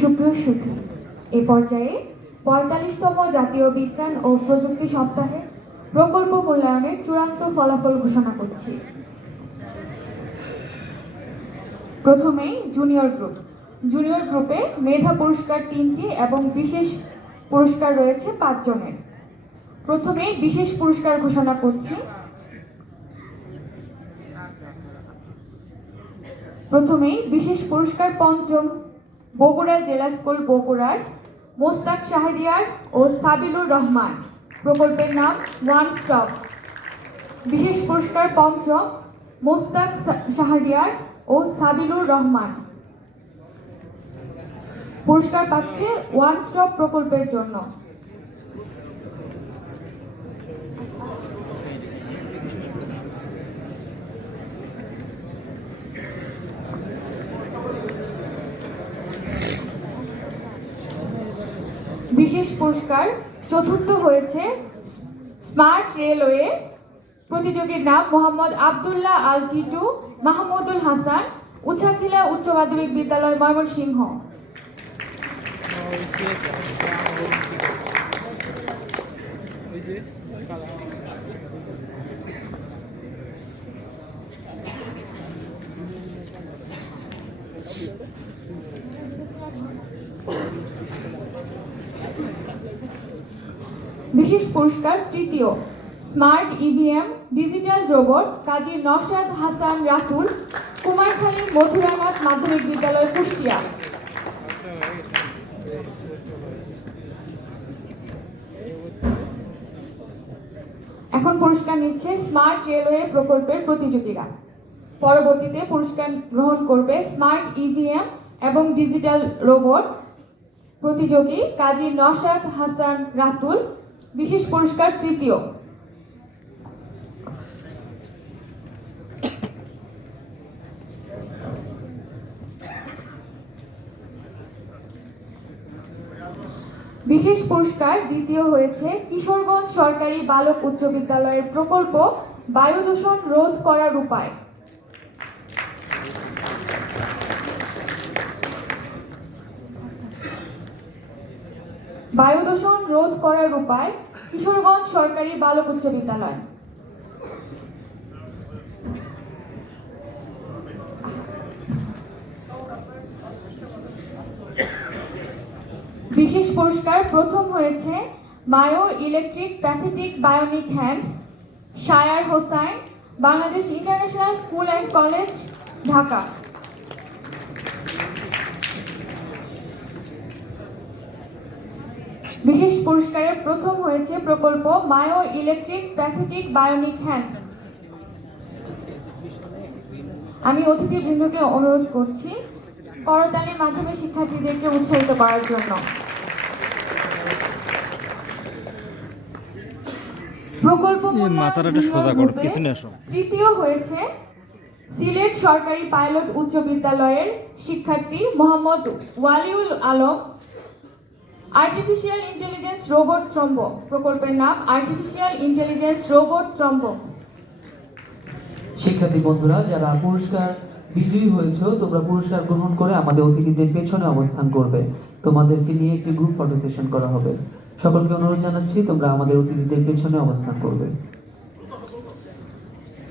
সুপ্রিয় সুধী, এ পর্যায়ে ৪৫তম জাতীয় বিজ্ঞান ও প্রযুক্তি সপ্তাহে প্রকল্প মূল্যায়নের চূড়ান্ত ফলাফল ঘোষণা করছি। প্রথমেই জুনিয়র গ্রুপ। জুনিয়র গ্রুপে মেধা পুরস্কার ৩টি এবং বিশেষ পুরস্কার রয়েছে ৫ জনের। প্রথমেই বিশেষ পুরস্কার ঘোষণা করছি। প্রথমেই বিশেষ পুরস্কার ৫ম বগুড়া জেলা স্কুল বগুড়ার মোস্তাক শাহরিয়ার ও সাবিলুর রহমান, প্রকল্পের নাম ওয়ান স্টপ। বিশেষ পুরস্কার ৫ম মোস্তাক শাহরিয়ার ও সাবিলুর রহমান, পুরস্কার পাচ্ছে ওয়ান স্টপ প্রকল্পের জন্য। বিশেষ পুরস্কার চতুর্থ হয়েছে স্মার্ট রেলওয়ে, প্রতিযোগীর নাম মোহাম্মদ আবদুল্লাহ আল টিটু মাহমুদুল হাসান, উছাখিলা উচ্চ মাধ্যমিক বিদ্যালয়, ময়মনসিংহ। বিশেষ পুরস্কার তৃতীয় স্মার্ট ইভিএম ডিজিটাল রোবট, কাজী নওশাদ হাসান রাতুল, কুমারখালী মথুরানাথ মাধ্যমিক বিদ্যালয়, কুষ্টিয়া। এখন পুরস্কার নিচ্ছে স্মার্ট রেলওয়ে প্রকল্পের প্রতিযোগীরা। পরবর্তীতে পুরস্কার গ্রহণ করবে স্মার্ট ইভিএম এবং ডিজিটাল রোবট প্রতিযোগী কাজী নওশাদ হাসান রাতুল, বিশেষ পুরস্কার তৃতীয়। বিশেষ পুরস্কার দ্বিতীয় হয়েছে কিশোরগঞ্জ সরকারি বালক উচ্চ বিদ্যালয়ের প্রকল্প বায়ু দূষণ রোধ করার উপায়। বায়ু দূষণ রোধ করার উপায়, কিশোরগঞ্জ সরকারি বালক উচ্চ বিদ্যালয়। বিশেষ পুরস্কার প্রথম হয়েছে myoelectric prosthetic bionic hand, Shayer Hossain, Bangladesh international school and college, Dhaka. বিশেষ পুরস্কারের প্রথম হয়েছে প্রকল্প myoelectric prosthetic bionic hand. আমি অতিথিবৃন্দকে অনুরোধ করছি করতালির মাধ্যমে শিক্ষার্থীদেরকে উৎসাহিত করার জন্য। প্রকল্প তৃতীয় হয়েছে সিলেট সরকারি পাইলট উচ্চ বিদ্যালয়ের শিক্ষার্থী Mohammad Waliul Alam, artificial intelligence robot ত্রম্ব, প্রকল্পের নাম আর্টিফিশিয়াল ইন্টেলিজেন্স রোবট ত্রম্ব। শিক্ষার্থী বন্ধুরা, যারা পুরস্কার বিজয়ী হয়েছে, তোমরা পুরস্কার গ্রহণ করে আমাদের অতিথিদের পেছনে অবস্থান করবে। তোমাদেরকে নিয়ে একটি গ্রুপ ফটো সেশন করা হবে। সকলকে অনুরোধ জানাচ্ছি তোমরা আমাদের অতিথিদের পেছনে অবস্থান করবে।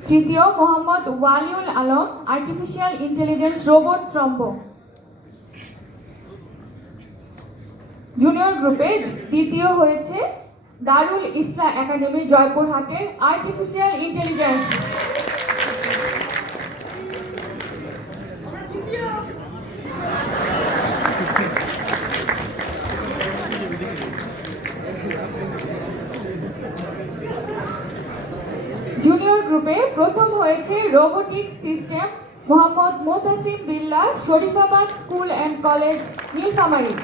তৃতীয় Mohammad Waliul Alam, artificial intelligence robot ত্রম্ব। জুনিয়র গ্রুপে দ্বিতীয় হয়েছে দারুল ইসলাম একাডেমি জয়পুরহাটের আর্টিফিশিয়াল ইন্টেলিজেন্স। জুনিয়র গ্রুপে প্রথম হয়েছে robotics system, Mohammad Motasim Billah, Sharifabad school and college, Nilphamari.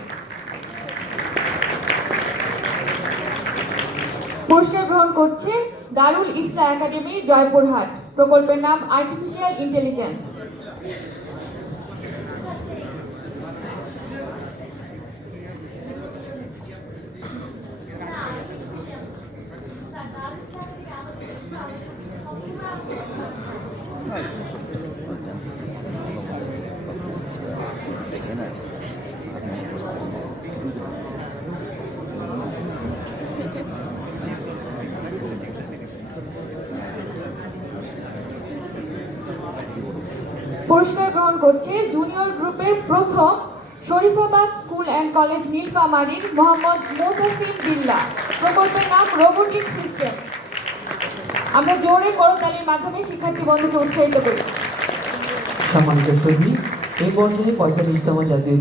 পুরস্কার গ্রহণ করছে দারুল ইসলাম একাডেমি জয়পুরহাট, প্রকল্পের নাম আর্টিফিশিয়াল ইন্টেলিজেন্স। পুরস্কার গ্রহণ করছে জুনিয়র গ্রুপের প্রথম শরীফাবাদ স্কুল অ্যান্ড কলেজ নীলফামারীর মোহাম্মদ মুতাসিম বিল্লাহ। প্রকল্পের নাম রোবোটিক সিস্টেম। আমরা জোরে করতালির মাধ্যমে শিক্ষার্থী বন্ধুকে উৎসাহিত করি। সম্মানিত সঙ্গী, এই পর্যায়ে 45তম জাতীয়